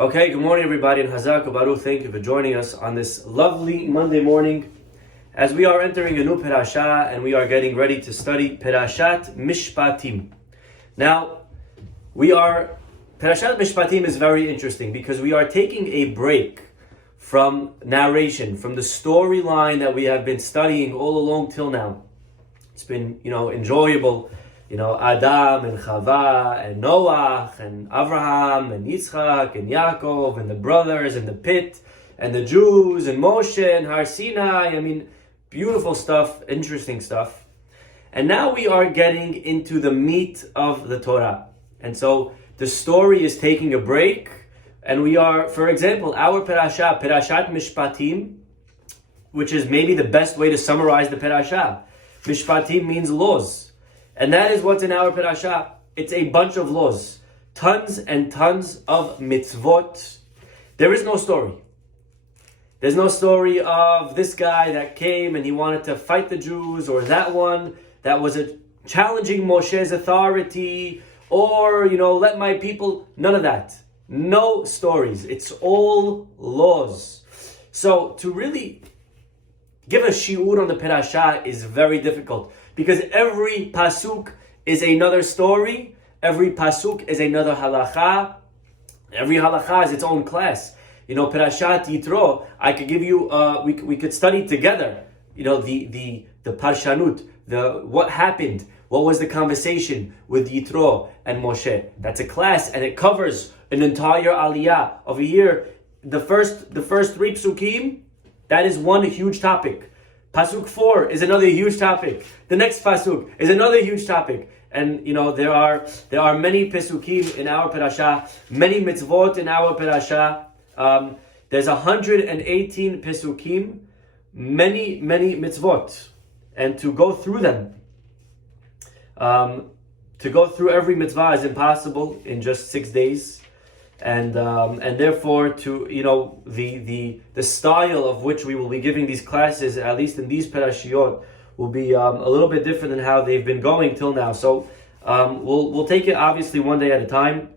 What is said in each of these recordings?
Okay, good morning everybody, and Hazak Baruch, thank you for joining us on this lovely Monday morning as we are entering a new Parashah and we are getting ready to study Parashat Mishpatim. Now, Parashat Mishpatim is very interesting because we are taking a break from narration, from the storyline that we have been studying all along till now. It's been, enjoyable. Adam and Chava and Noah and Avraham and Yitzchak and Yaakov and the brothers and the pit and the Jews and Moshe and Har Sinai. Beautiful stuff, interesting stuff. And now we are getting into the meat of the Torah. And so the story is taking a break. And we are, for example, our Parashat Mishpatim, which is maybe the best way to summarize the Parashah. Mishpatim means laws. And that is what's in our Parashah. It's a bunch of laws. Tons and tons of mitzvot. There is no story. There's no story of this guy that came and he wanted to fight the Jews, or that one that was challenging Moshe's authority, or, let my people. None of that. No stories. It's all laws. So to really give a shiur on the Parashah is very difficult, because every pasuk is another story, every pasuk is another halacha, every halacha is its own class. Parashat Yitro, I could give you, we could study together, the parshanut, what happened, what was the conversation with Yitro and Moshe. That's a class, and it covers an entire aliyah. Over here, the first three psukim, that is one huge topic. Pasuk 4 is another huge topic. The next pasuk is another huge topic. And there are many pesukim in our parasha, many mitzvot in our parasha. There's 118 pesukim, many mitzvot, and to go through them, to go through every mitzvah is impossible in just 6 days. And therefore, to the style of which we will be giving these classes, at least in these parashiyot, will be a little bit different than how they've been going till now. So we'll take it obviously one day at a time,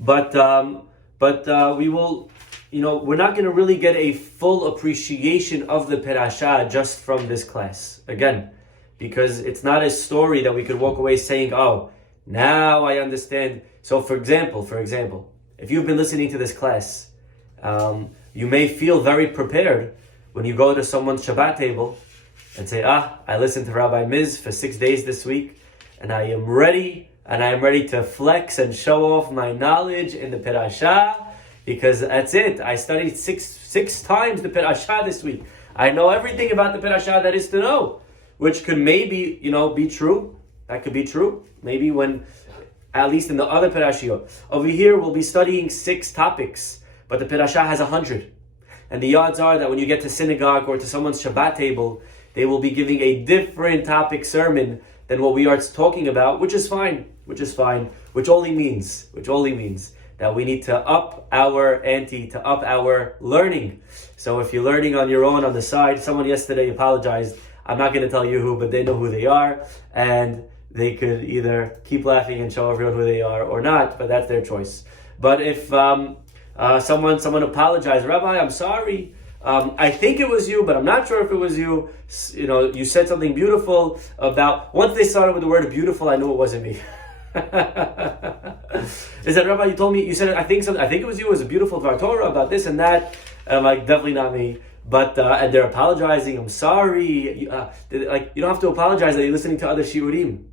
but we will, we're not going to really get a full appreciation of the parashah just from this class again, because it's not a story that we could walk away saying, oh, now I understand. So for example, if you've been listening to this class, you may feel very prepared when you go to someone's Shabbat table and say, I listened to Rabbi Miz for 6 days this week, and I am ready to flex and show off my knowledge in the Parashah, because that's it. I studied six times the Parashah this week. I know everything about the Parashah that is to know, which could maybe, be true. That could be true. Maybe when, at least in the other parashiyot. Over here, we'll be studying 6 topics, but the parashah has 100. And the odds are that when you get to synagogue or to someone's Shabbat table, they will be giving a different topic sermon than what we are talking about, which is fine, which only means that we need to up our ante, to up our learning. So if you're learning on your own on the side, someone yesterday apologized. I'm not going to tell you who, but they know who they are, and they could either keep laughing and show everyone who they are or not, but that's their choice. But if someone apologized, Rabbi, I'm sorry, I think it was you, but I'm not sure if it was you. You said something beautiful about, once they started with the word beautiful, I knew it wasn't me. Is that, Rabbi, you said, I think it was you, it was a beautiful Dvar Torah about this and that. I'm like, definitely not me. But and they're apologizing. I'm sorry. You don't have to apologize that you're listening to other shiurim.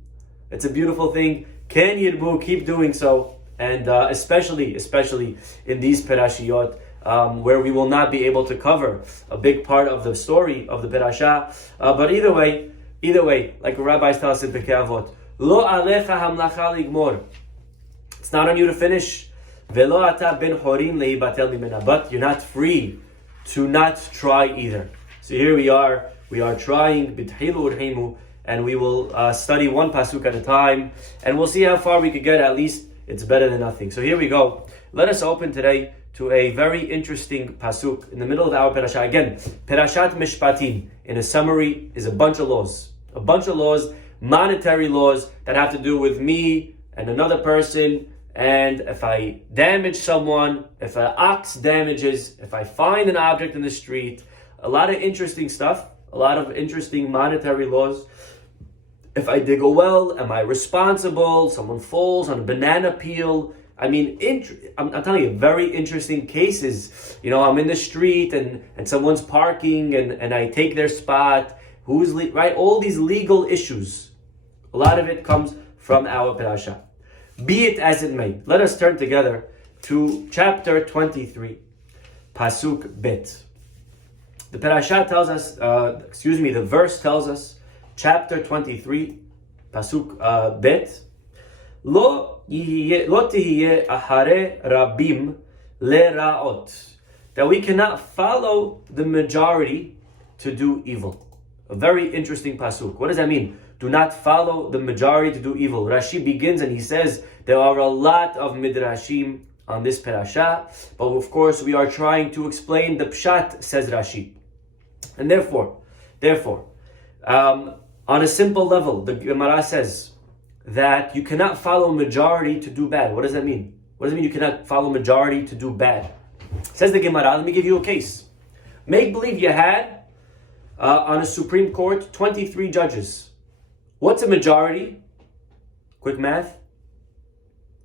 It's a beautiful thing. Ken Yirbu, keep doing so, and especially in these parashiyot, where we will not be able to cover a big part of the story of the parashah. But either way, like the rabbis tell us in Pirkei Avot, lo alecha hamlacha ligmor. It's not on you to finish. Velo ata ben horim leibatel mimena. But you're not free to not try either. So here we are trying, b'thilu urheimu, and we will study one pasuk at a time, and we'll see how far we could get. At least it's better than nothing. So here we go. Let us open today to a very interesting pasuk in the middle of our parasha. Again, Parashat Mishpatim, in a summary, is a bunch of laws, monetary laws that have to do with me and another person, and if I damage someone, if an ox damages, if I find an object in the street, a lot of interesting stuff, a lot of interesting monetary laws. If I dig a well, am I responsible? Someone falls on a banana peel. I mean, I'm telling you, very interesting cases. You know, I'm in the street and someone's parking and I take their spot. Right? All these legal issues. A lot of it comes from our parasha. Be it as it may. Let us turn together to chapter 23, Pasuk Bet. The parasha tells us, the verse tells us, chapter 23, Pasuk Bet, Lo tihye ahare rabim lera'ot. That we cannot follow the majority to do evil. A very interesting pasuk. What does that mean? Do not follow the majority to do evil. Rashi begins and he says there are a lot of midrashim on this parasha, but of course we are trying to explain the pshat, says Rashi. And therefore, on a simple level, the Gemara says that you cannot follow majority to do bad. What does that mean? What does it mean you cannot follow majority to do bad? Says the Gemara, let me give you a case. Make believe you had on a Supreme Court 23 judges. What's a majority? Quick math.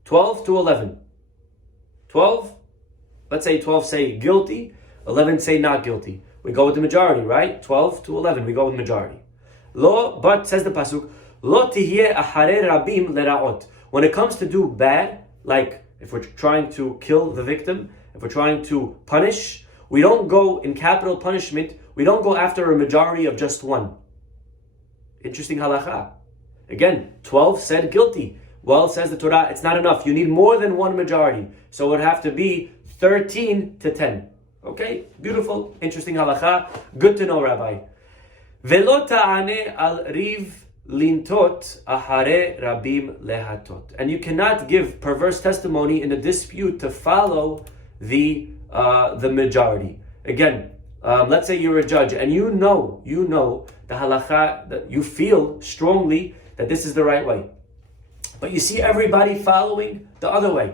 12 to 11. 12, let's say 12 say guilty, 11 say not guilty. We go with the majority, right? 12 to 11, we go with majority. But says the pasuk, Lo tihye ahare rabim lera'ot. When it comes to do bad, like if we're trying to kill the victim, if we're trying to punish, we don't go in capital punishment, we don't go after a majority of just one. Interesting halakha. Again, 12 said guilty. Well, says the Torah, it's not enough. You need more than one majority. So it would have to be 13 to 10. Okay, beautiful, interesting halakha. Good to know, Rabbi. Velo ta'ane al riv lintot ahare rabim lehatot. And you cannot give perverse testimony in a dispute to follow the majority. Again, let's say you're a judge and you know the halakha, that you feel strongly that this is the right way, but you see everybody following the other way.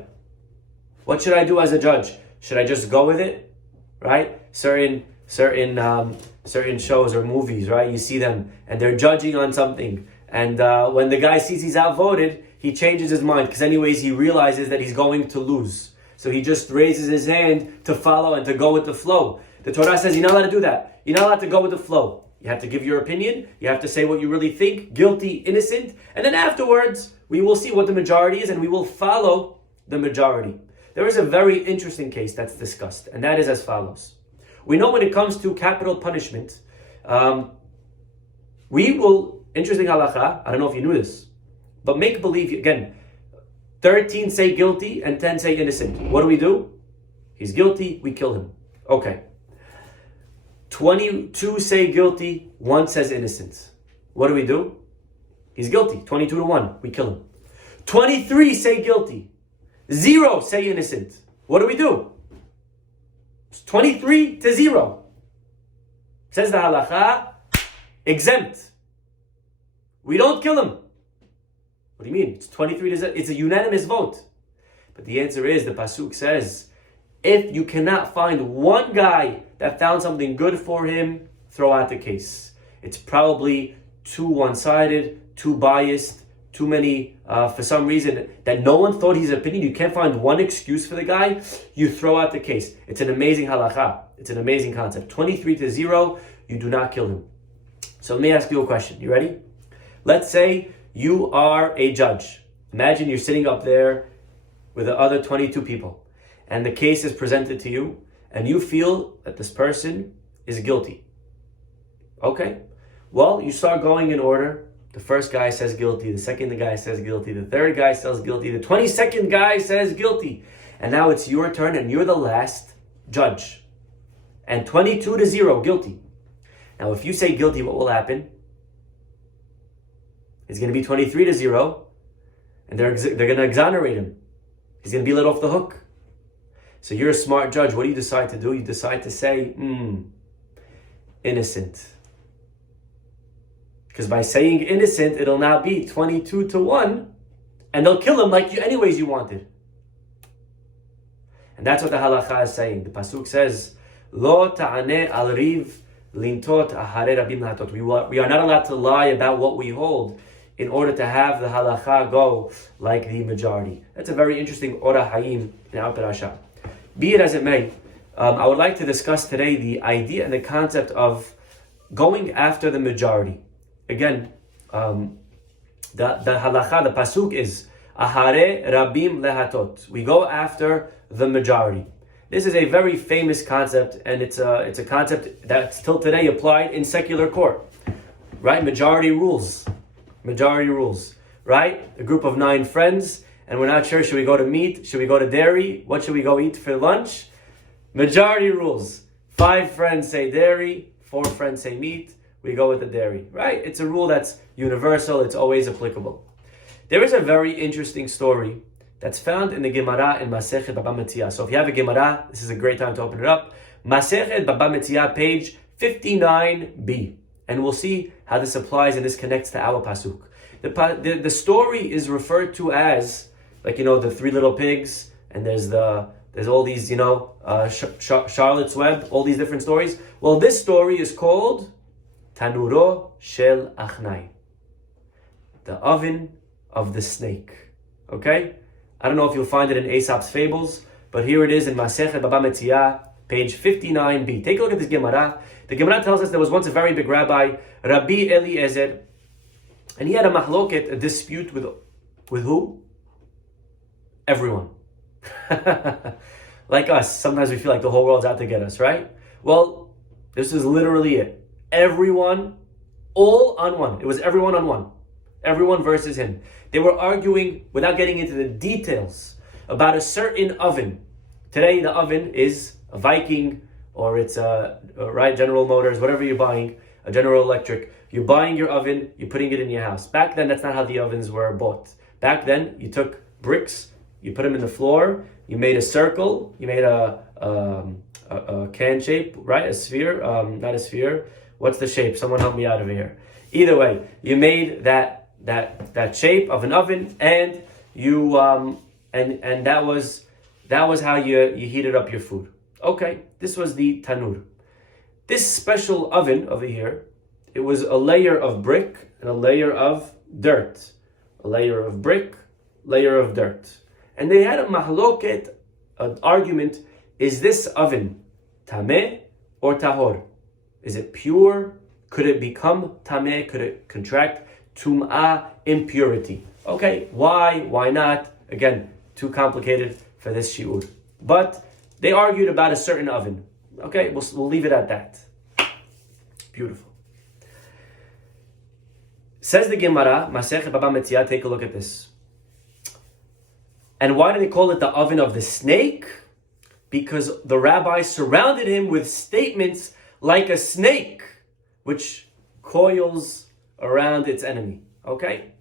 What should I do as a judge? Should I just go with it? Right? Certain shows or movies, right? You see them and they're judging on something, and when the guy sees he's outvoted, he changes his mind because anyways he realizes that he's going to lose. So he just raises his hand to follow and to go with the flow. The Torah says you're not allowed to do that. You're not allowed to go with the flow. You have to give your opinion. You have to say what you really think, guilty, innocent. And then afterwards, we will see what the majority is and we will follow the majority. There is a very interesting case that's discussed, and that is as follows. We know when it comes to capital punishment, we will, interesting halakha, I don't know if you knew this, but make believe, again, 13 say guilty and 10 say innocent. What do? He's guilty, we kill him. Okay. 22 say guilty, 1 says innocent. What do? He's guilty, 22 to 1, we kill him. 23 say guilty, 0 say innocent. What do? It's 23 to 0. Says the halakha, exempt. We don't kill him. What do you mean? It's 23 to 0. It's a unanimous vote. But the answer is, the pasuk says, if you cannot find one guy that found something good for him, throw out the case. It's probably too one-sided, too biased, too many, for some reason, that no one thought his opinion. You can't find one excuse for the guy, you throw out the case. It's an amazing halakha. It's an amazing concept. 23 to 0, you do not kill him. So let me ask you a question. You ready? Let's say you are a judge. Imagine you're sitting up there with the other 22 people, and the case is presented to you, and you feel that this person is guilty. Okay, well, you start going in order. The first guy says guilty, the second guy says guilty, the third guy says guilty, the 22nd guy says guilty. And now it's your turn and you're the last judge. And 22 to 0, guilty. Now if you say guilty, what will happen? It's going to be 23 to 0, and they're going to exonerate him. He's going to be let off the hook. So you're a smart judge. What do you decide to do? You decide to say, innocent. Because by saying innocent, it'll now be 22 to 1, and they'll kill him like you anyways you wanted. And that's what the halacha is saying. The pasuk says, Lo ta'aneh al riv lintot ahare rabim lahatot. We are not allowed to lie about what we hold in order to have the halacha go like the majority. That's a very interesting ora hayim in our parasha. Be it as it may, I would like to discuss today the idea and the concept of going after the majority. Again, the halacha, the pasuk is ahare rabim lehatot. We go after the majority. This is a very famous concept, and it's a concept that's till today applied in secular court, right? Majority rules, right? A group of 9 friends, and we're not sure, should we go to meat? Should we go to dairy? What should we go eat for lunch? Majority rules. 5 friends say dairy, 4 friends say meat. We go with the dairy, right? It's a rule that's universal. It's always applicable. There is a very interesting story that's found in the Gemara in Masechet Baba Metzia. So if you have a Gemara, this is a great time to open it up. Masechet Baba Metzia, page 59b. And we'll see how this applies and this connects to our pasuk. The story is referred to as, like, the 3 little pigs, and there's all these, Charlotte's Web, all these different stories. Well, this story is called Tanuro Shel Achnai, the oven of the snake. Okay? I don't know if you'll find it in Aesop's Fables, but here it is in Masechet Baba Metzia, page 59b. Take a look at this Gemara. The Gemara tells us there was once a very big rabbi, Rabbi Eliezer, and he had a mahloket, a dispute with who? Everyone. Like us, sometimes we feel like the whole world's out to get us, right? Well, this is literally it. Everyone, all on one. It was everyone on one. Everyone versus him. They were arguing, without getting into the details, about a certain oven. Today, the oven is a Viking, or it's right, General Motors, whatever you're buying, a General Electric. You're buying your oven, you're putting it in your house. Back then, that's not how the ovens were bought. Back then, you took bricks, you put them in the floor, you made a circle, you made a can shape, right? A sphere, not a sphere. What's the shape? Someone help me out over here. Either way, you made that shape of an oven, and you and that was how you heated up your food. Okay, this was the tanur. This special oven over here, it was a layer of brick and a layer of dirt. A layer of brick, layer of dirt. And they had a mahloket, an argument, is this oven tameh or tahor? Is it pure? Could it become tameh? Could it contract? Tum'ah, impurity. Okay, why not? Again, too complicated for this shiur. But they argued about a certain oven. Okay, we'll leave it at that. Beautiful. Says the Gemara, Masechet Baba Metzia, take a look at this. And why do they call it the oven of the snake? Because the rabbi surrounded him with statements like a snake, which coils around its enemy. Okay?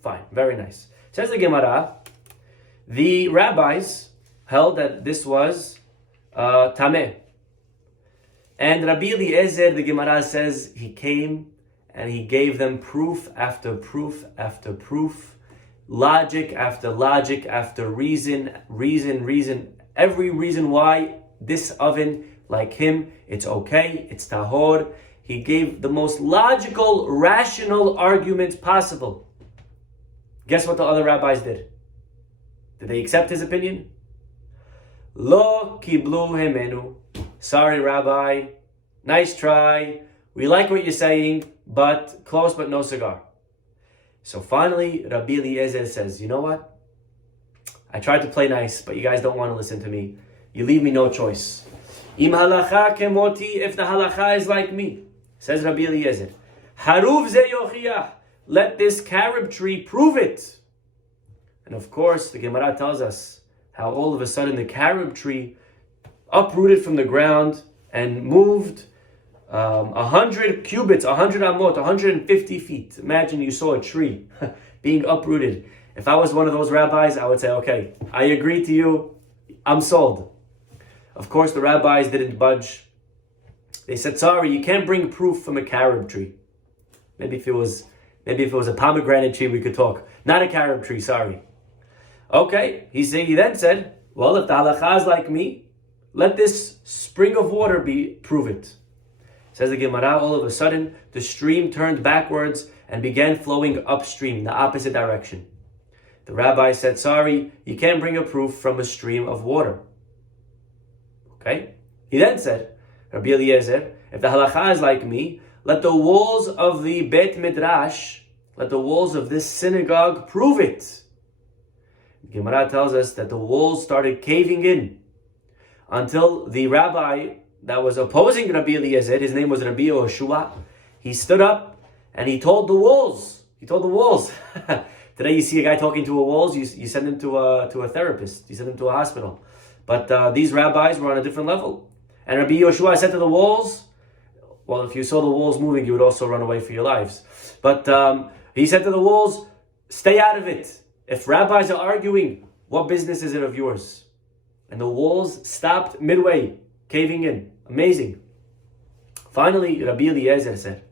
Fine. Very nice. Says the Gemara, the rabbis held that this was tameh. And Rabbi Eliezer, the Gemara says, he came and he gave them proof after proof after proof, logic after logic after reason, every reason why this oven, like him, it's okay, it's tahor. He gave the most logical, rational arguments possible. Guess what the other rabbis did? Did they accept his opinion? Lo kiblu hemenu. Sorry, Rabbi. Nice try. We like what you're saying, but close but no cigar. So finally, Rabbi Eliezer says, you know what? I tried to play nice, but you guys don't want to listen to me. You leave me no choice. Im halacha kemoti, if the halacha is like me, says Rabbi Eliezer, haruv ze yochiyah, let this carob tree prove it. And of course, the Gemara tells us how all of a sudden the carob tree uprooted from the ground and moved 100 cubits, 100 amot, 150 feet. Imagine you saw a tree being uprooted. If I was one of those rabbis, I would say, okay, I agree to you, I'm sold. Of course, the rabbis didn't budge. They said, sorry, you can't bring proof from a carob tree. Maybe if it was a pomegranate tree, we could talk. Not a carob tree, sorry. Okay, he then said, Well, if the halacha is like me, let this spring of water prove it. Says the Gemara, all of a sudden, the stream turned backwards and began flowing upstream, the opposite direction. The rabbi said, sorry, you can't bring a proof from a stream of water. Okay? He then said, Rabbi Eliezer, if the halacha is like me, let the walls of the Beit Midrash, let the walls of this synagogue prove it. The Gemara tells us that the walls started caving in until the rabbi that was opposing Rabbi Eliezer, his name was Rabbi Yehoshua, he stood up and he told the walls. Today you see a guy talking to a walls, you send him to a therapist, you send him to a hospital. But these rabbis were on a different level. And Rabbi Yehoshua said to the walls, well, if you saw the walls moving, you would also run away for your lives. But he said to the walls, stay out of it. If rabbis are arguing, what business is it of yours? And the walls stopped midway, caving in. Amazing. Finally, Rabbi Eliezer said,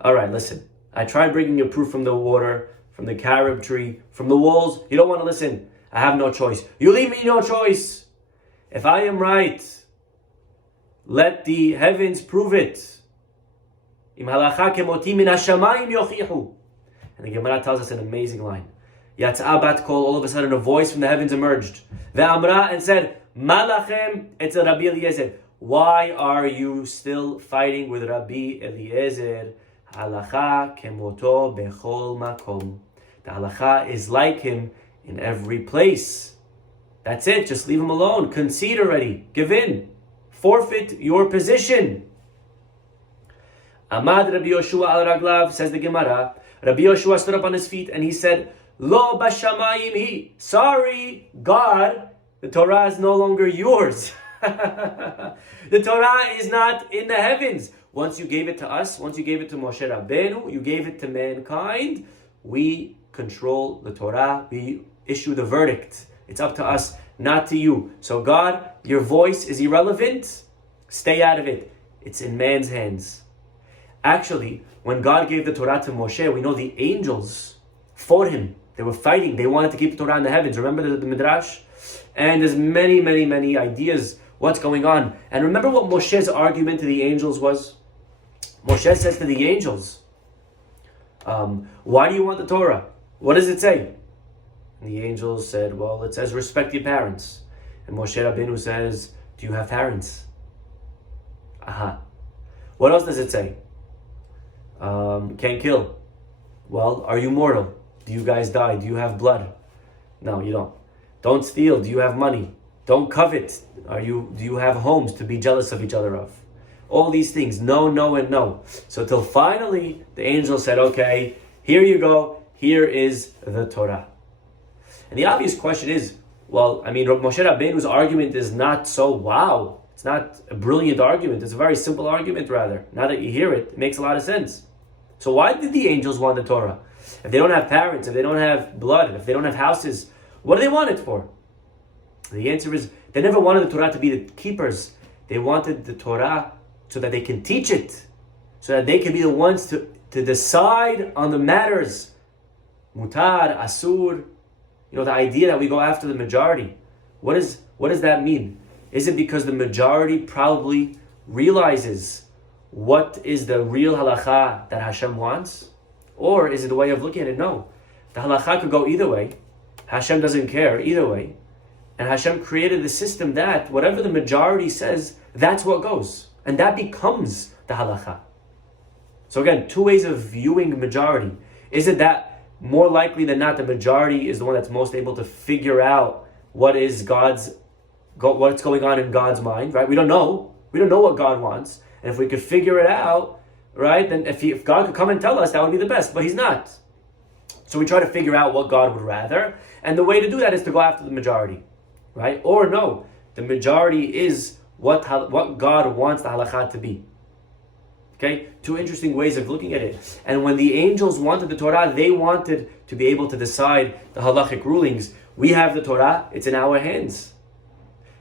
all right, listen, I tried bringing a proof from the water, from the carob tree, from the walls. You don't want to listen. I have no choice. You leave me no choice. If I am right, let the heavens prove it. And the Gemara tells us an amazing line. Yatzah bat kol, all of a sudden a voice from the heavens emerged. Ve'amra, and said, Malachem, it's Rabbi Eliezer. Why are you still fighting with Rabbi Eliezer? Halacha kemoto bechol makom. The halacha is like him in every place. That's it, just leave him alone. Concede already. Give in. Forfeit your position. Amad Rabbi Yehoshua al raglav, says the Gemara. Rabbi Yehoshua stood up on his feet and he said, Lo bashamayim hi. Sorry, God, the Torah is no longer yours. The Torah is not in the heavens. Once you gave it to us, once you gave it to Moshe Rabbeinu, you gave it to mankind, we control the Torah, we issue the verdict. It's up to us, not to you. So God, your voice is irrelevant. Stay out of it. It's in man's hands. Actually, when God gave the Torah to Moshe, we know the angels fought him. They were fighting. They wanted to keep the Torah in the heavens. Remember the Midrash? And there's many, many, many ideas what's going on. And remember what Moshe's argument to the angels was? Moshe says to the angels, why do you want the Torah? What does it say? And the angels said, well, it says respect your parents. And Moshe Rabbeinu says, do you have parents? Aha. What else does it say? Can't kill. Well, are you mortal? Do you guys die? Do you have blood? No, you don't. Don't steal. Do you have money? Don't covet. Do you have homes to be jealous of each other of? All these things. No, no, and no. So till finally the angel said, okay, here you go. Here is the Torah. And the obvious question is, well, I mean, Moshe Rabbeinu's argument is not so wow. It's not a brilliant argument. It's a very simple argument, rather. Now that you hear it, it makes a lot of sense. So why did the angels want the Torah? If they don't have parents, if they don't have blood, if they don't have houses, what do they want it for? The answer is, they never wanted the Torah to be the keepers. They wanted the Torah so that they can teach it, so that they can be the ones to decide on the matters. Mutar, asur, the idea that we go after the majority. What does that mean? Is it because the majority probably realizes what is the real halacha that Hashem wants? Or is it a way of looking at it? No. The halacha could go either way. Hashem doesn't care either way. And Hashem created the system that whatever the majority says, that's what goes. And that becomes the halacha. So again, two ways of viewing majority. Is it that more likely than not the majority is the one that's most able to figure out what's going on in God's mind, right? We don't know. We don't know what God wants. And if we could figure it out, right, then if God could come and tell us, that would be the best. But He's not. So we try to figure out what God would rather. And the way to do that is to go after the majority, right? Or no, the majority is what God wants the halakha to be. Okay, two interesting ways of looking at it. And when the angels wanted the Torah, they wanted to be able to decide the halachic rulings. We have the Torah, it's in our hands.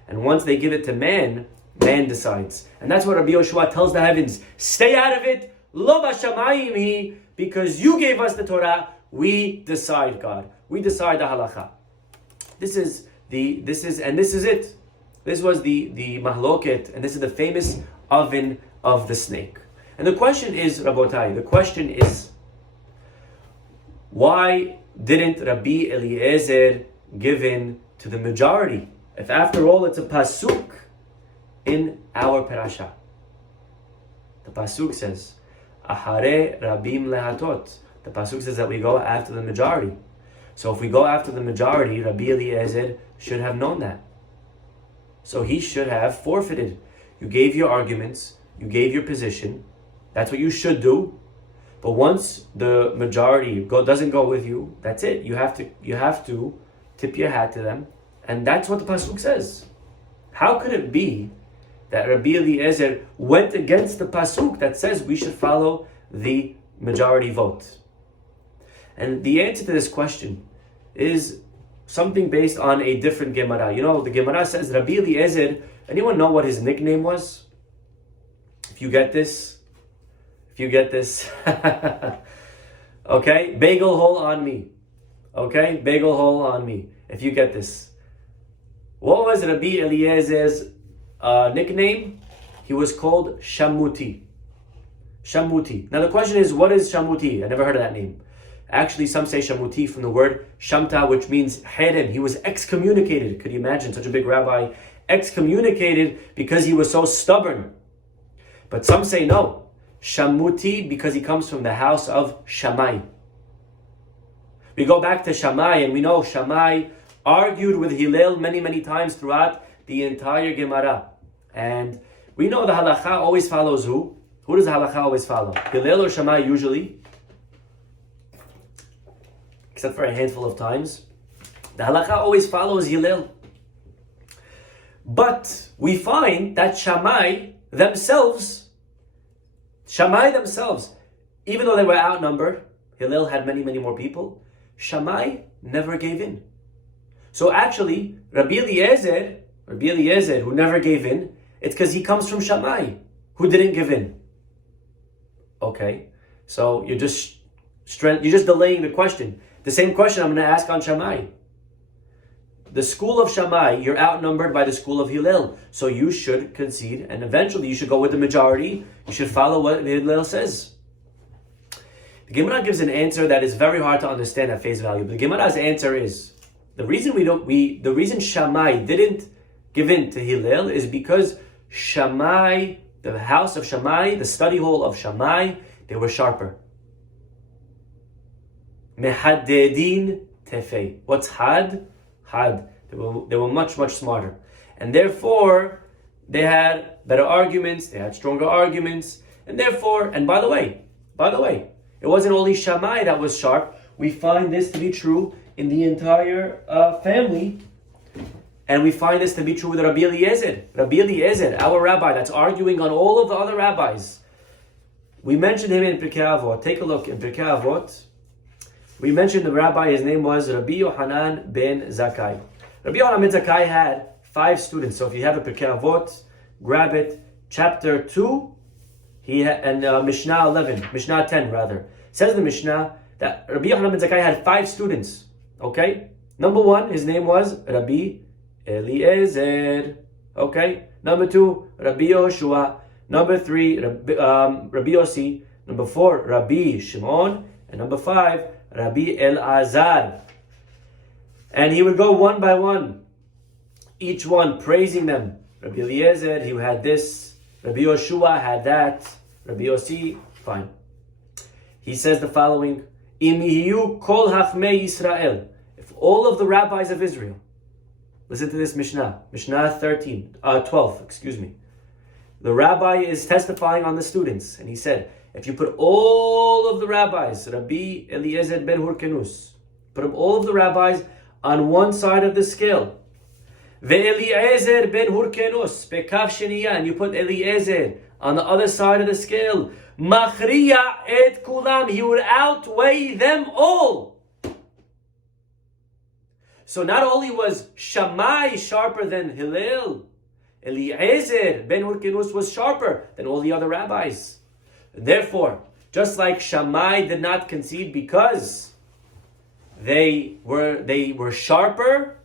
And once they give it to man decides. And that's what Rabbi Yehoshua tells the heavens, stay out of it, lo bashamayim hi, because you gave us the Torah, we decide, God. We decide the halakha. This is this is it. This was the mahloket, and this is the famous oven of the snake. And the question is, Rabotai, why didn't Rabbi Eliezer give in to the majority? If after all it's a pasuk in our parasha. The pasuk says, Ahare Rabim Lehatot. The pasuk says that we go after the majority. So if we go after the majority, Rabbi Eliezer should have known that. So he should have forfeited. You gave your arguments, you gave your position. That's what you should do. But once the majority doesn't go with you, that's it. You have to tip your hat to them, and that's what the pasuk says. How could it be that Rabbi Eliezer went against the pasuk that says we should follow the majority vote? And the answer to this question is something based on a different Gemara. You know, the Gemara says Rabbi Eliezer, anyone know what his nickname was? If you get this. Okay, bagel hole on me. Okay, bagel hole on me. If you get this. What was Rabbi Eliezer's nickname? He was called Shamuti. Shamuti. Now the question is, what is Shamuti? I never heard of that name. Actually, some say Shamuti from the word Shamta, which means herem. He was excommunicated. Could you imagine such a big rabbi excommunicated because he was so stubborn? But some say no. Shamuti because he comes from the house of Shammai. We go back to Shammai, and we know Shammai argued with Hillel many, many times throughout the entire Gemara. And we know the halacha always follows who? Who does the halacha always follow? Hillel or Shammai usually? Except for a handful of times. The halacha always follows Hillel. But we find that Shammai themselves, even though they were outnumbered, Hillel had many, many more people, Shammai never gave in. So actually, Rabbi Eliezer, who never gave in, it's because he comes from Shammai, who didn't give in. Okay, so you're just delaying the question. The same question I'm going to ask on Shammai. The school of Shammai, you're outnumbered by the school of Hillel. So you should concede, and eventually you should go with the majority. You should follow what Hillel says. The Gemara gives an answer that is very hard to understand at face value. But the Gemara's answer is, the reason Shammai didn't give in to Hillel is because Shammai, the house of Shammai, the study hall of Shammai, they were sharper. Mehadedin tefei. What's had? Had. They were much, much smarter. And therefore, they had better arguments, they had stronger arguments, and therefore, and by the way, it wasn't only Shammai that was sharp. We find this to be true in the entire family, and we find this to be true with Rabbi Eliezer. Rabbi Eliezer, our rabbi that's arguing on all of the other rabbis. We mentioned him in Pirkei Avot. Take a look in Pirkei Avot. We mentioned the rabbi, his name was Rabbi Yohanan ben Zakkai. Rabbi Yohanan ben Zakkai had 5 students. So if you have a Pirkei Avot, grab it. Chapter 2, Mishnah 11, Mishnah 10 rather. It says in the Mishnah that Rabbi Yohanan ben Zakkai had 5 students. Okay? Number 1, his name was Rabbi Eliezer. Okay? Number 2, Rabbi Yehoshua. Number 3, Rabbi Yossi. Number 4, Rabbi Shimon. And number 5, Rabbi Elazar. And he would go one by one, each one praising them. Rabbi Eliezer, he had this. Rabbi Yehoshua had that. Rabbi Yossi, fine. He says the following: Im hiyu kol hachmei Yisrael. If all of the rabbis of Israel, listen to this Mishnah, Mishnah 12, excuse me. The rabbi is testifying on the students, and he said, if you put all of the rabbis, Rabbi Eliezer ben Hurkenus, put all of the rabbis on one side of the scale, Ve'eliezer ben Hurkenus, Bekav Sheniya, and you put Eliezer on the other side of the scale, Machriya et kulam, he would outweigh them all. So not only was Shammai sharper than Hillel, Eliezer ben Hurkenus was sharper than all the other rabbis. Therefore, just like Shammai did not concede because they were sharper,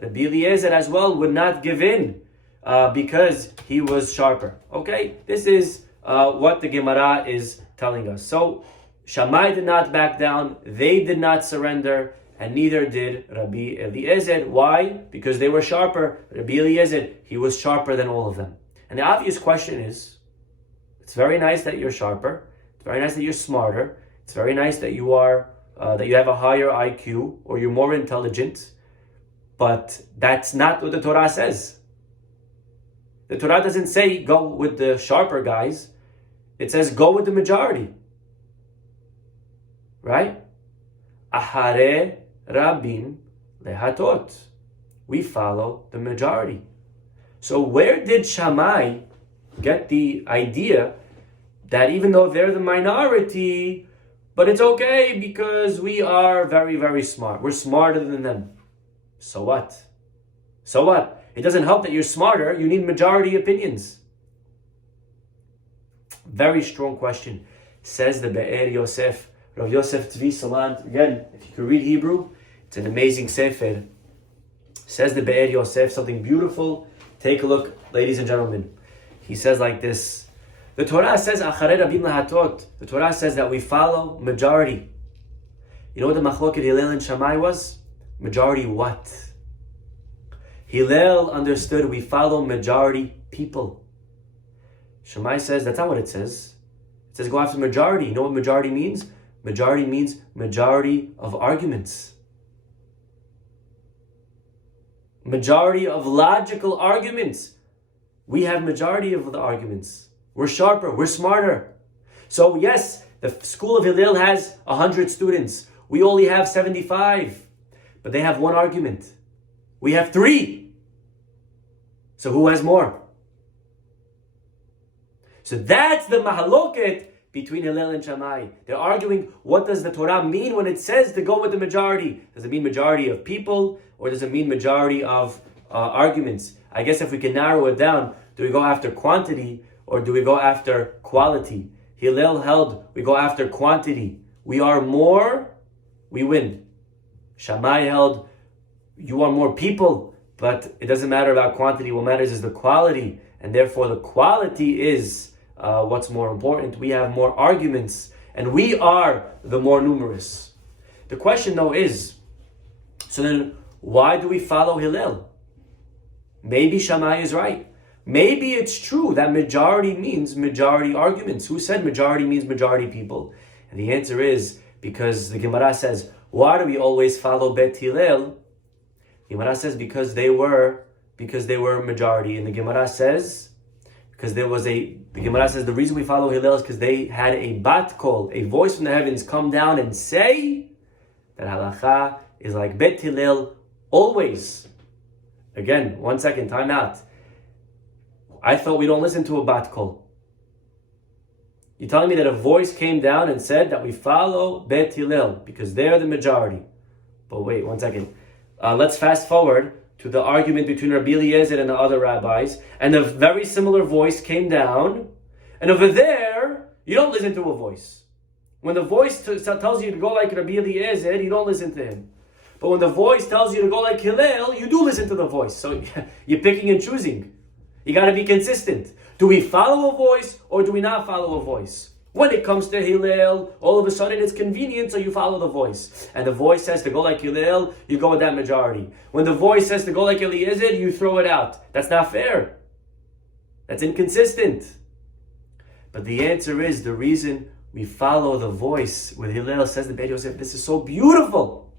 Rabbi Eliezer as well would not give in because he was sharper. Okay, this is what the Gemara is telling us. So Shammai did not back down, they did not surrender, and neither did Rabbi Eliezer. Why? Because they were sharper. Rabbi Eliezer, he was sharper than all of them. And the obvious question is, it's very nice that you're sharper, it's very nice that you're smarter, it's very nice that you are that you have a higher IQ or you're more intelligent, but that's not what the Torah says. The Torah doesn't say go with the sharper guys. It says go with the majority. Right? Ahare Rabim lehatot. We follow the majority. So where did Shammai get the idea that even though they're the minority, but it's okay because we are very, very smart. We're smarter than them. So what? So what? It doesn't help that you're smarter. You need majority opinions. Very strong question. Says the Be'er Yosef, Rav Yosef Tzvi Salant. Again, if you could read Hebrew, it's an amazing sefer. Says the Be'er Yosef, something beautiful. Take a look, ladies and gentlemen. He says like this. The Torah says, Acharei Rabim Lahatot. The Torah says that we follow majority. You know what the Machloket Hillel and Shammai was? Majority what? Hillel understood we follow majority people. Shammai says, that's not what it says. It says go after majority. You know what majority means? Majority means majority of arguments. Majority of logical arguments. We have majority of the arguments. We're sharper, we're smarter. So yes, the school of Hillel has 100 students. We only have 75. But they have one argument. We have 3. So who has more? So that's the mahaloket between Hillel and Shammai. They're arguing, what does the Torah mean when it says to go with the majority? Does it mean majority of people, or does it mean majority of arguments? I guess if we can narrow it down, do we go after quantity or do we go after quality? Hillel held we go after quantity. We are more, we win. Shammai held you are more people, but it doesn't matter about quantity. What matters is the quality, and therefore the quality is what's more important. We have more arguments, and we are the more numerous. The question though is, so then why do we follow Hillel? Maybe Shammai is right. Maybe it's true that majority means majority arguments. Who said majority means majority people? And the answer is because the Gemara says, why do we always follow Bet Hillel? The Gemara says because they were majority. And the Gemara says, the Gemara says the reason we follow Hillel is because they had a bat kol, a voice from the heavens come down and say that halacha is like Bet Hillel always. Again, 1 second, time out. I thought we don't listen to a bat kol. You're telling me that a voice came down and said that we follow Bet Hillel because they're the majority. But wait, 1 second. Let's fast forward to the argument between Rabbi Eliezer and the other rabbis, and a very similar voice came down, and over there, you don't listen to a voice. When the voice tells you to go like Rabbi Eliezer, you don't listen to him. But when the voice tells you to go like Hillel, you do listen to the voice. So you're picking and choosing. You got to be consistent. Do we follow a voice or do we not follow a voice? When it comes to Hillel, all of a sudden it's convenient, so you follow the voice. And the voice says to go like Hillel, you go with that majority. When the voice says to go like Eliezer, you throw it out. That's not fair. That's inconsistent. But the answer is the reason we follow the voice with Hillel, says the Be'er Yosef, this is so beautiful.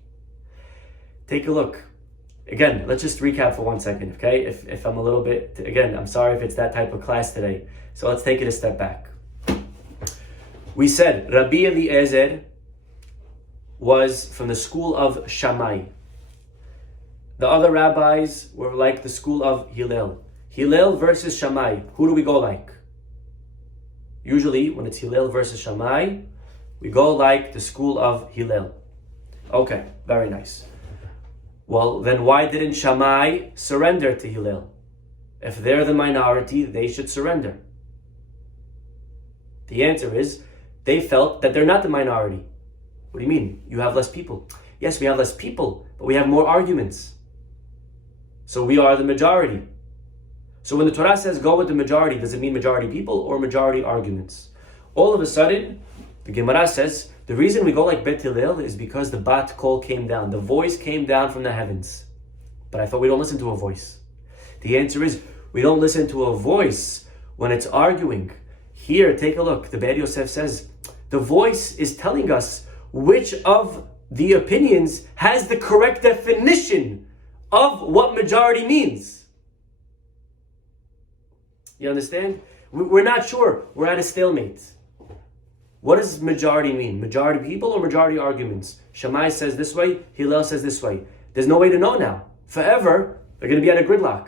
Take a look. Again, let's just recap for 1 second, okay? If I'm a little bit, again, I'm sorry if it's that type of class today. So let's take it a step back. We said Rabbi Eliezer was from the school of Shammai. The other rabbis were like the school of Hillel. Hillel versus Shammai. Who do we go like? Usually, when it's Hillel versus Shammai, we go like the school of Hillel. Okay, very nice. Well, then why didn't Shammai surrender to Hillel? If they're the minority, they should surrender. The answer is, they felt that they're not the minority. What do you mean? You have less people. Yes, we have less people, but we have more arguments. So we are the majority. So when the Torah says go with the majority, does it mean majority people or majority arguments? All of a sudden, the Gemara says, the reason we go like Bet Hillel is because the bat kol came down. The voice came down from the heavens. But I thought we don't listen to a voice. The answer is, we don't listen to a voice when it's arguing. Here, take a look. The Be'er Yosef says, the voice is telling us which of the opinions has the correct definition of what majority means. You understand? We're not sure. We're at a stalemate. What does majority mean? Majority people or majority arguments? Shammai says this way, Hillel says this way. There's no way to know now. Forever, they're going to be at a gridlock.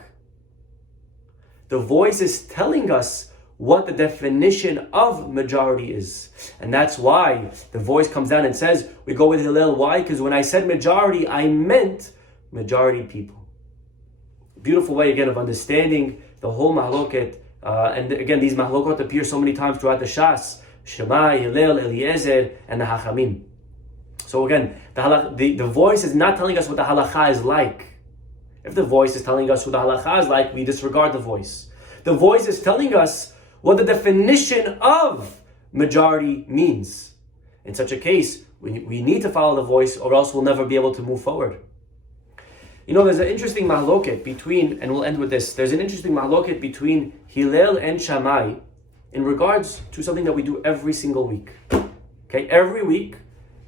The voice is telling us what the definition of majority is. And that's why the voice comes down and says, we go with Hillel. Why? Because when I said majority, I meant majority people. Beautiful way, again, of understanding the whole mahloket. And again, these mahlokot appear so many times throughout the Shas. Shammai, Hillel, Eliezer, and the Hachamim. So again, the voice is not telling us what the halacha is like. If the voice is telling us who the halacha is like, we disregard the voice. The voice is telling us what the definition of majority means. In such a case, we need to follow the voice or else we'll never be able to move forward. You know, there's an interesting mahloket between, and we'll end with this, there's an interesting mahloket between Hillel and Shammai in regards to something that we do every single week. Okay, every week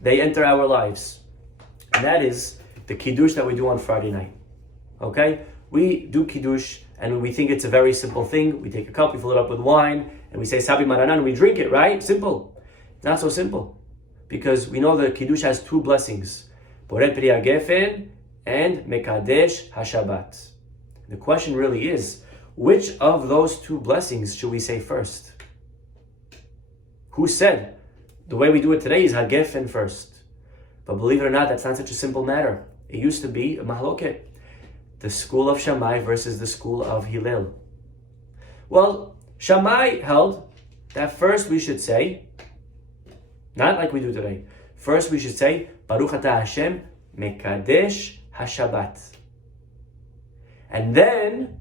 they enter our lives. And that is the kiddush that we do on Friday night. Okay, we do kiddush and we think it's a very simple thing. We take a cup, we fill it up with wine, and we say Sabi Maranan, and we drink it, right? Simple. Not so simple. Because we know the kiddush has two blessings. Borei Pri HaGefen and Mekadesh HaShabbat. The question really is, which of those two blessings should we say first? Who said the way we do it today is HaGefen first? But believe it or not, that's not such a simple matter. It used to be a mahloket. The school of Shammai versus the school of Hillel. Well, Shammai held that first we should say, not like we do today, first we should say, Baruch Atah Hashem Mekadesh HaShabbat. And then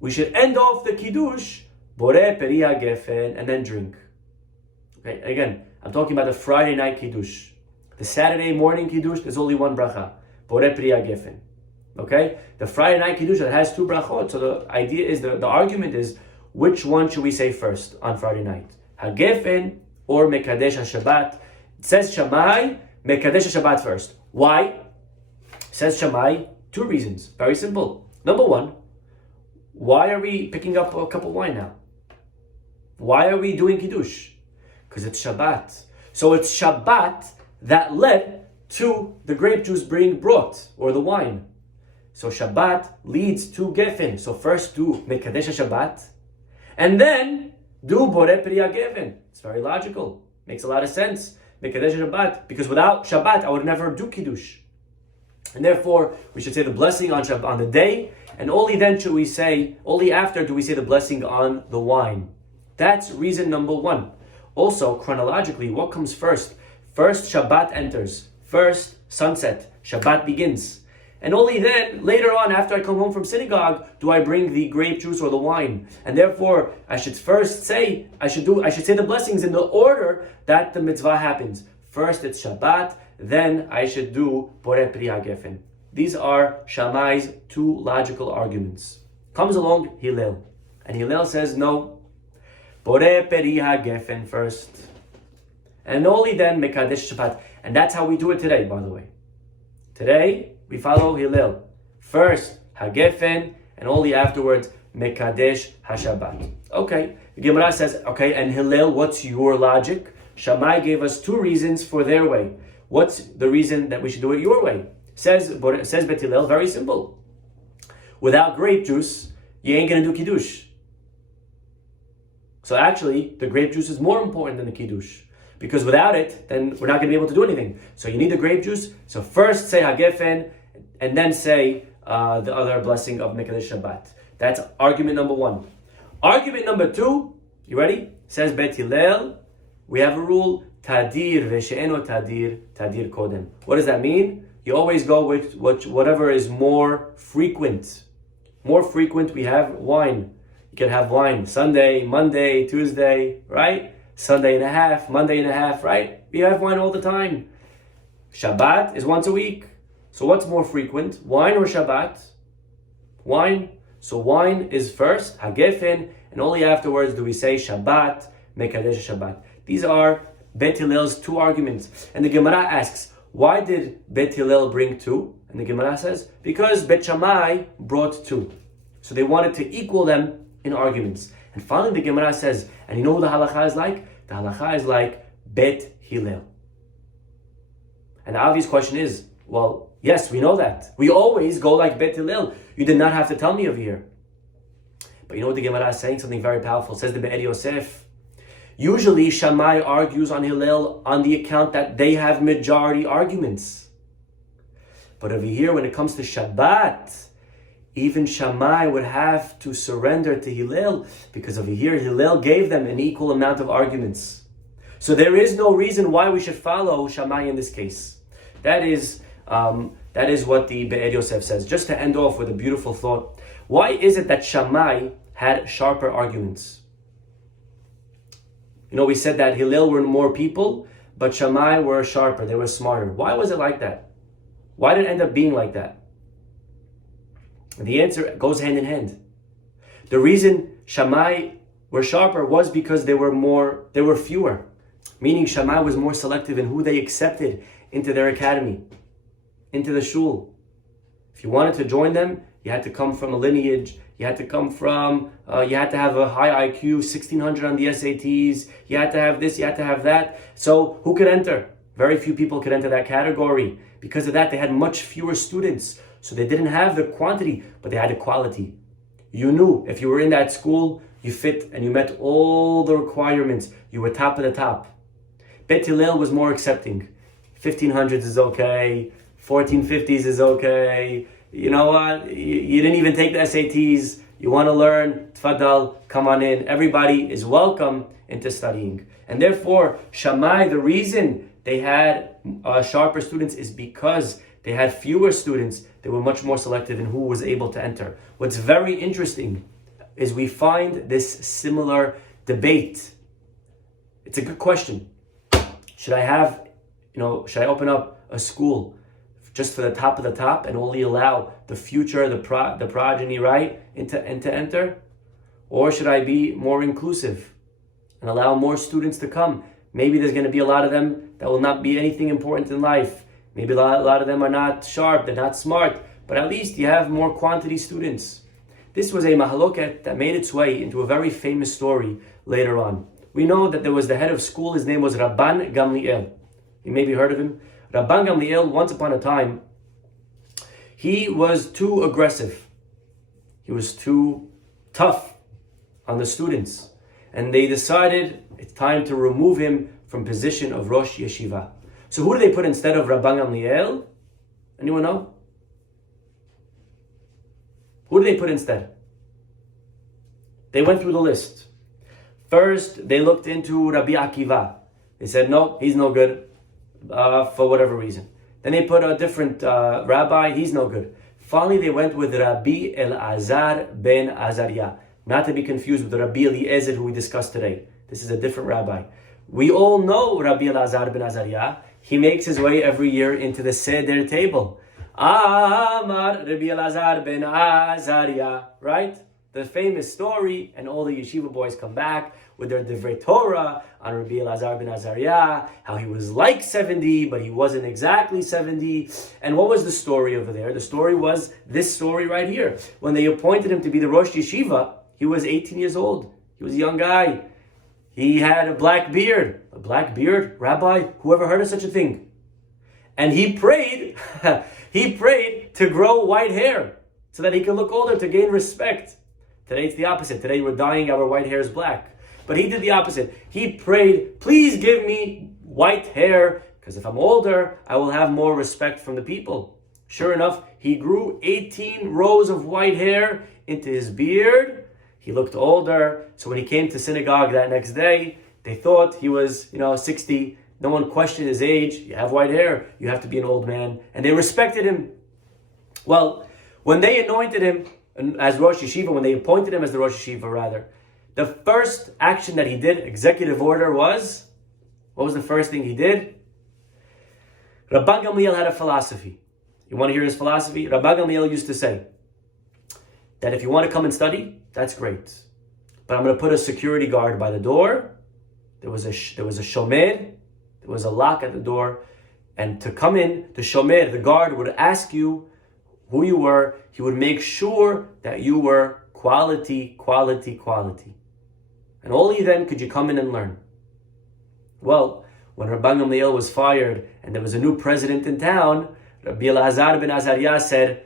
we should end off the Kiddush, Borei Pri HaGefen, and then drink. Okay, again, I'm talking about the Friday night Kiddush. The Saturday morning Kiddush, there's only one bracha, Borei Pri HaGefen. Okay? The Friday night Kiddush that has two brachot. So the idea is, the argument is, which one should we say first on Friday night? HaGefen or Mekadesh HaShabbat? It says Shammai, Mekadesh HaShabbat first. Why? Says Shammai, two reasons. Very simple. Number one, why are we picking up a cup of wine now? Why are we doing Kiddush? Because it's Shabbat. So it's Shabbat that led to the grape juice being brought, or the wine. So Shabbat leads to Gefen. So first do Mekadesh HaShabbat, and then do Borei Pri HaGefen. It's very logical. Makes a lot of sense. Mekadesh HaShabbat. Because without Shabbat, I would never do Kiddush. And therefore, we should say the blessing on Shabbat, on the day, and only then should we say, only after do we say the blessing on the wine. That's reason number one. Also, chronologically, what comes first? First, Shabbat enters. First, sunset. Shabbat begins. And only then, later on, after I come home from synagogue, do I bring the grape juice or the wine. And therefore, I should first say, I should say the blessings in the order that the mitzvah happens. First it's Shabbat, then I should do Borei Pri HaGefen. These are Shammai's two logical arguments. Comes along Hillel. And Hillel says, no, Borei Pri HaGefen first. And only then Mekadesh Shabbat. And that's how we do it today, by the way. Today, we follow Hillel. First, HaGefen, and only afterwards, Mekadesh HaShabbat. Okay, the Gemara says, okay, and Hillel, what's your logic? Shammai gave us two reasons for their way. What's the reason that we should do it your way? Says Bet Hillel, very simple. Without grape juice, you ain't going to do Kiddush. So actually, the grape juice is more important than the Kiddush. Because without it, then we're not going to be able to do anything. So you need the grape juice. So first say HaGefen, and then say the other blessing of Mekadesh Shabbat. That's argument number one. Argument number two, you ready? Says Bet Hillel, we have a rule, Tadir v'she'eno tadir, tadir kodem. What does that mean? You always go with whatever is more frequent. More frequent, we have wine. You can have wine Sunday, Monday, Tuesday, right? Sunday and a half, Monday and a half, right? We have wine all the time. Shabbat is once a week. So what's more frequent, wine or Shabbat? Wine. So wine is first, hagefen, and only afterwards do we say Shabbat, mekadesh Shabbat. These are Bet Hillel's two arguments. And the Gemara asks, why did Bet Hillel bring two? And the Gemara says, because Bet Shammai brought two. So they wanted to equal them in arguments. And finally the Gemara says, and you know who the halacha is like? The halacha is like Bet Hillel. And the obvious question is, well, yes, we know that. We always go like Bet Hillel. You did not have to tell me over here. But you know what the Gemara is saying? Something very powerful. It says the Be'er Yosef. Usually Shammai argues on Hillel on the account that they have majority arguments. But over here, when it comes to Shabbat, even Shammai would have to surrender to Hillel, because over here Hillel gave them an equal amount of arguments. So there is no reason why we should follow Shammai in this case. That is what the Be'er Yosef says. Just to end off with a beautiful thought. Why is it that Shammai had sharper arguments? You know, we said that Hillel were more people, but Shammai were sharper, they were smarter. Why was it like that? Why did it end up being like that? And the answer goes hand in hand. The reason Shammai were sharper was because they were fewer. Meaning Shammai was more selective in who they accepted into their academy, into the shul. If you wanted to join them, you had to come from a lineage. You had to come from, you had to have a high IQ, 1600 on the SATs. You had to have this, you had to have that. So who could enter? Very few people could enter that category. Because of that, they had much fewer students. So they didn't have the quantity, but they had the quality. You knew if you were in that school, you fit and you met all the requirements. You were top of the top. Bet Hillel was more accepting. 1500s is okay. 1450s is okay. You know what? You didn't even take the SATs. You want to learn? Tfadal, come on in. Everybody is welcome into studying. And therefore, Shammai, the reason they had sharper students is because they had fewer students. They were much more selective in who was able to enter. What's very interesting is we find this similar debate. It's a good question. Should I open up a school just for the top of the top and only allow the future, the progeny, right, to enter? Or should I be more inclusive and allow more students to come? Maybe there's going to be a lot of them that will not be anything important in life. Maybe a lot of them are not sharp, they're not smart, but at least you have more quantity students. This was a mahaloket that made its way into a very famous story later on. We know that there was the head of school, his name was Rabban Gamliel. You maybe heard of him. Rabban Gamliel, once upon a time, he was too aggressive. He was too tough on the students. And they decided it's time to remove him from position of Rosh Yeshiva. So who do they put instead of Rabban Gamliel? Anyone know? Who do they put instead? They went through the list. First, they looked into Rabbi Akiva. They said, no, he's no good for whatever reason. Then they put a different rabbi, he's no good. Finally, they went with Rabbi Elazar ben Azariah. Not to be confused with Rabbi Eliezer, who we discussed today. This is a different rabbi. We all know Rabbi Elazar ben Azariah. He makes his way every year into the Seder table. Amar Rabbi Elazar ben Azariah, right? The famous story, and all the yeshiva boys come back with their Divrei Torah on Rabbi Elazar ben Azariah, how he was like 70, but he wasn't exactly 70. And what was the story over there? The story was this story right here. When they appointed him to be the Rosh Yeshiva, he was 18 years old. He was a young guy. He had a black beard. A black beard? Rabbi, whoever heard of such a thing? And he prayed, to grow white hair so that he could look older, to gain respect. Today it's the opposite. Today we're dyeing our white hairs black. But he did the opposite. He prayed, please give me white hair, because if I'm older, I will have more respect from the people. Sure enough, he grew 18 rows of white hair into his beard. He looked older. So when he came to synagogue that next day, they thought he was, 60. No one questioned his age. You have white hair. You have to be an old man. And they respected him. Well, when they anointed him as Rosh Yeshiva, when they appointed him as the Rosh Yeshiva, rather, the first action that he did, executive order, was, what was the first thing he did? Rabban Gamliel had a philosophy. You want to hear his philosophy? Rabban Gamliel used to say that if you want to come and study, that's great. But I'm going to put a security guard by the door. There was a shomer, there was a lock at the door. And to come in, the shomer, the guard, would ask you who you were. He would make sure that you were quality. And only then could you come in and learn. Well, when Rabban Gamliel was fired and there was a new president in town, Rabbi Elazar ben Azariah said,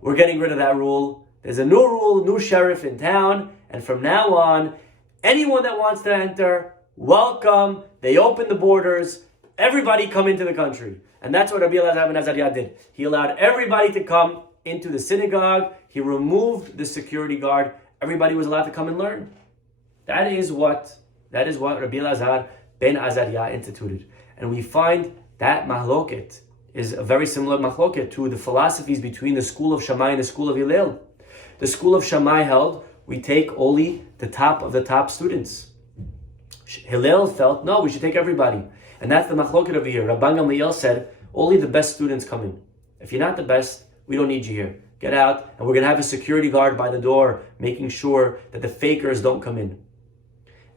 we're getting rid of that rule. There's a new rule, new sheriff in town, and from now on, anyone that wants to enter, welcome. They open the borders. Everybody come into the country. And that's what Rabbi Elazar ben Azariah did. He allowed everybody to come into the synagogue. He removed the security guard. Everybody was allowed to come and learn. That is what Rabbi Elazar ben Azariah instituted. And we find that mahloket is a very similar mahloket to the philosophies between the school of Shammai and the school of Hillel. The school of Shammai held, we take only the top of the top students. Hillel felt, no, we should take everybody. And that's the mahloket over here. Rabban Gamliel said, only the best students come in. If you're not the best, we don't need you here. Get out, and we're going to have a security guard by the door, making sure that the fakers don't come in.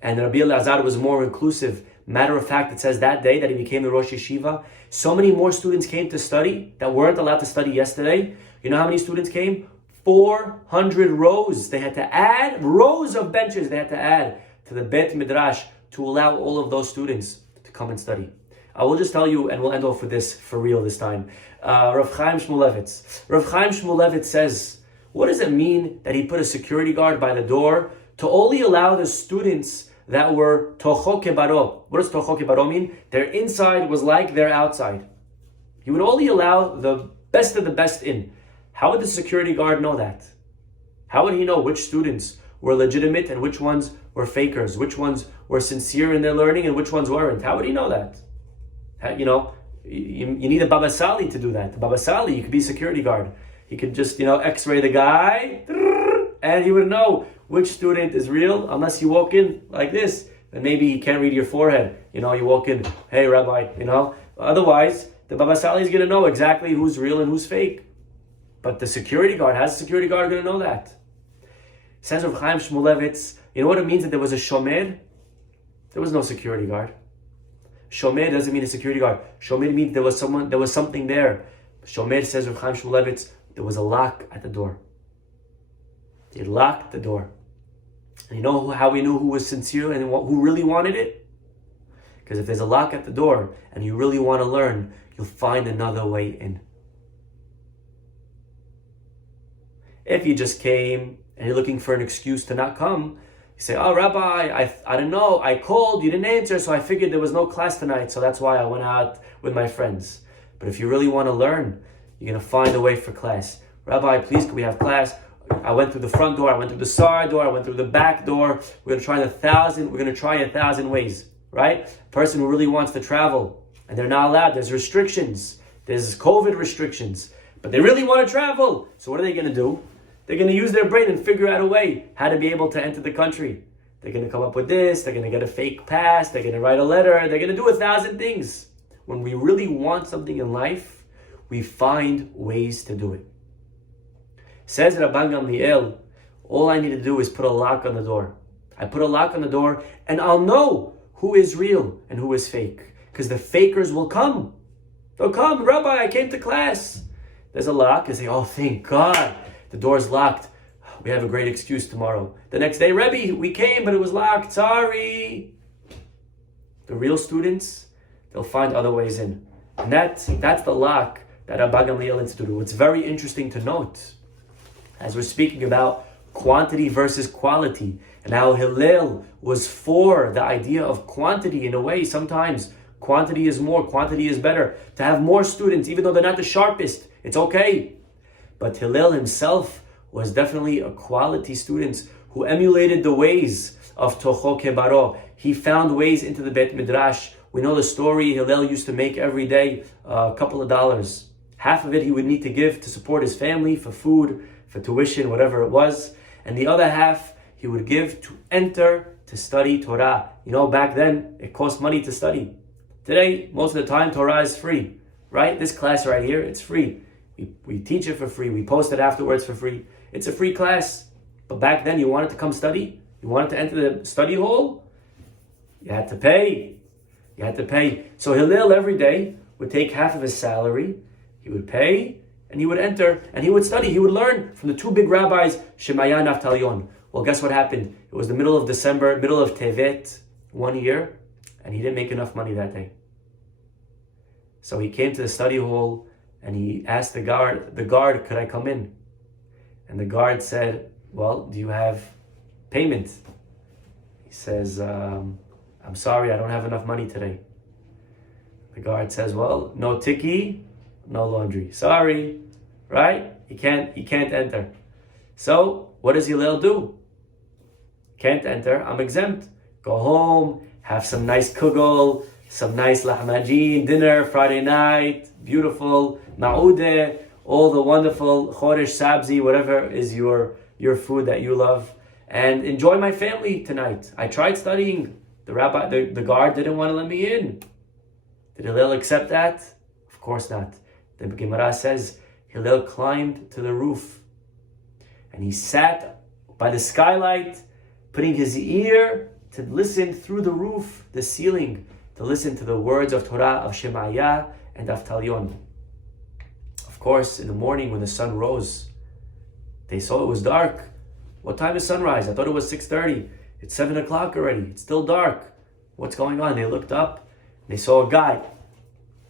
And Rabbi Elazar was more inclusive. Matter of fact, it says that day that he became the Rosh Yeshiva, so many more students came to study that weren't allowed to study yesterday. You know how many students came? 400 rows. They had to add rows of benches. They had to add to the Bet Midrash to allow all of those students to come and study. I will just tell you, and we'll end off with this for real this time. Rav Chaim Shmulevitz. Rav Chaim Shmulevitz says, what does it mean that he put a security guard by the door to only allow the students that were tocho kebaro? What does tocho kebaro mean? Their inside was like their outside. He would only allow the best of the best in. How would the security guard know that? How would he know which students were legitimate and which ones were fakers? Which ones were sincere in their learning and which ones weren't? How would he know that? You need a Baba Sali to do that. The Baba Sali, you could be a security guard. He could just, x-ray the guy, and he would know which student is real, unless you walk in like this. Then maybe he can't read your forehead. You walk in, hey, Rabbi, Otherwise, the Baba Sali is going to know exactly who's real and who's fake. But the security guard, how's the security guard going to know that? Says Rav Chaim Shmulevitz, you know what it means that there was a shomer? There was no security guard. Shomer doesn't mean a security guard. Shomer means there was something there. Shomer, says Rav Chaim Shmulevitz, there was a lock at the door. They locked the door. And you know how we knew who was sincere and who really wanted it? Because if there's a lock at the door and you really want to learn, you'll find another way in. If you just came and you're looking for an excuse to not come, you say, oh, Rabbi, I don't know, I called, you didn't answer, so I figured there was no class tonight, so that's why I went out with my friends. But if you really want to learn, you're going to find a way for class. Rabbi, please, can we have class? I went through the front door, I went through the side door, I went through the back door. We're going to try 1,000 ways, right? Person who really wants to travel and they're not allowed, there's restrictions, there's COVID restrictions, but they really want to travel. So what are they going to do? They're going to use their brain and figure out a way how to be able to enter the country. They're going to come up with this, they're going to get a fake pass, they're going to write a letter, they're going to do 1,000 things. When we really want something in life, we find ways to do it. Says Rabban Gamliel, all I need to do is put a lock on the door. I put a lock on the door and I'll know who is real and who is fake. Because the fakers will come. They'll come, Rabbi, I came to class. There's a lock and say, oh, thank God. The door's locked. We have a great excuse tomorrow. The next day, Rebbe, we came, but it was locked. Sorry. The real students, they'll find other ways in. And that's the lock that Rabban Gamliel instituted. What's very interesting to note, as we're speaking about quantity versus quality, and how Hillel was for the idea of quantity in a way. Sometimes quantity is more, quantity is better. To have more students, even though they're not the sharpest, it's okay. But Hillel himself was definitely a quality student who emulated the ways of Tocho Kebaro. He found ways into the Bet Midrash. We know the story. Hillel used to make every day a couple of dollars. Half of it he would need to give to support his family for food, for tuition, whatever it was. And the other half he would give to enter to study Torah. Back then it cost money to study. Today, most of the time, Torah is free, right? This class right here, it's free. We teach it for free. We post it afterwards for free. It's a free class. But back then, you wanted to come study? You wanted to enter the study hall? You had to pay. You had to pay. So Hillel every day would take half of his salary. He would pay, and he would enter, and he would study. He would learn from the two big rabbis, Shemaya and Naftalion. Well, guess what happened? It was the middle of December, middle of Tevet, one year, and he didn't make enough money that day. So he came to the study hall, and he asked the guard, could I come in? And the guard said, well, do you have payment? He says, I'm sorry, I don't have enough money today. The guard says, well, no tiki, no laundry. Sorry, right? He can't enter. So what does Hillel do? Can't enter, I'm exempt. Go home, have some nice kugel, some nice lahmajin, dinner, Friday night, beautiful, ma'udeh, all the wonderful chodesh sabzi, whatever is your food that you love, and enjoy my family tonight. I tried studying. The guard didn't want to let me in. Did Hillel accept that? Of course not. The Gemara says Hillel climbed to the roof and he sat by the skylight, putting his ear to listen through the roof, the ceiling, to listen to the words of Torah of Shemaya and Naftalion. Of course, in the morning when the sun rose, they saw it was dark. What time is sunrise? I thought it was 6:30. It's 7 o'clock already. It's still dark. What's going on? They looked up. They saw a guy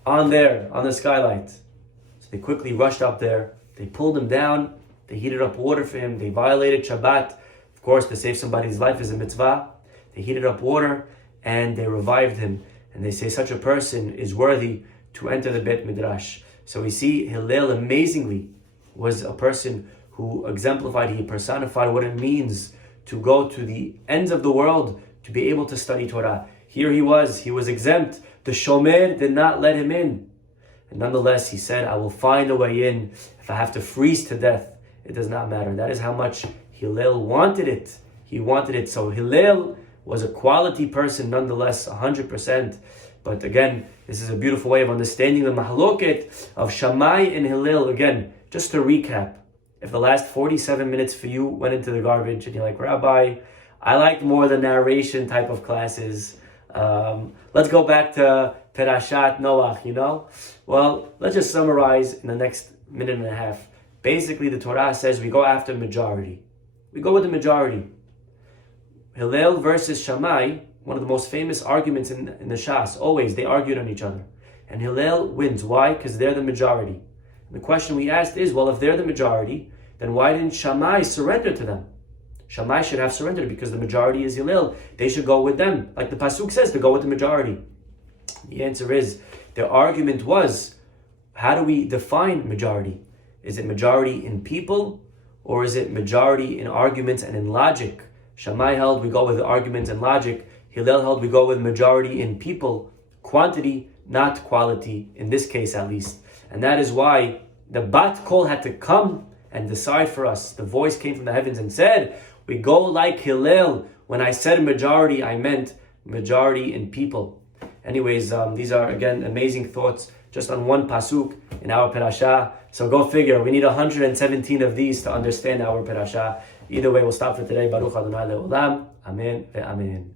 on the skylight. So they quickly rushed up there. They pulled him down. They heated up water for him. They violated Shabbat. Of course, to save somebody's life is a mitzvah. They heated up water and they revived him. And they say such a person is worthy to enter the Beit Midrash. So we see Hillel amazingly was a person who exemplified, he personified what it means to go to the ends of the world to be able to study Torah. Here he was exempt. The Shomer did not let him in. And nonetheless, he said, I will find a way in. If I have to freeze to death, it does not matter. That is how much Hillel wanted it. He wanted it. So Hillel was a quality person nonetheless, 100%. But again, this is a beautiful way of understanding the mahloket of Shammai and Hillel. Again, just to recap, if the last 47 minutes for you went into the garbage and you're like, Rabbi, I like more the narration type of classes. Let's go back to Perashat Noach, Well, let's just summarize in the next minute and a half. Basically, the Torah says we go after majority. We go with the majority. Hillel versus Shammai, one of the most famous arguments in the Shas. Always, they argued on each other. And Hillel wins. Why? Because they're the majority. And the question we asked is, well, if they're the majority, then why didn't Shammai surrender to them? Shammai should have surrendered because the majority is Hillel. They should go with them. Like the Pasuk says, to go with the majority. The answer is, their argument was, how do we define majority? Is it majority in people, or is it majority in arguments and in logic? Shammai held we go with arguments and logic. Hillel held we go with majority in people, quantity, not quality, in this case at least. And that is why the Bat Kol had to come and decide for us. The voice came from the heavens and said, we go like Hillel. When I said majority, I meant majority in people. Anyways, these are, again, amazing thoughts just on one pasuk in our parasha. So go figure, we need 117 of these to understand our parasha. Either way, we'll stop for today. Baruch Adonai Le'olam. Amen ve'amen.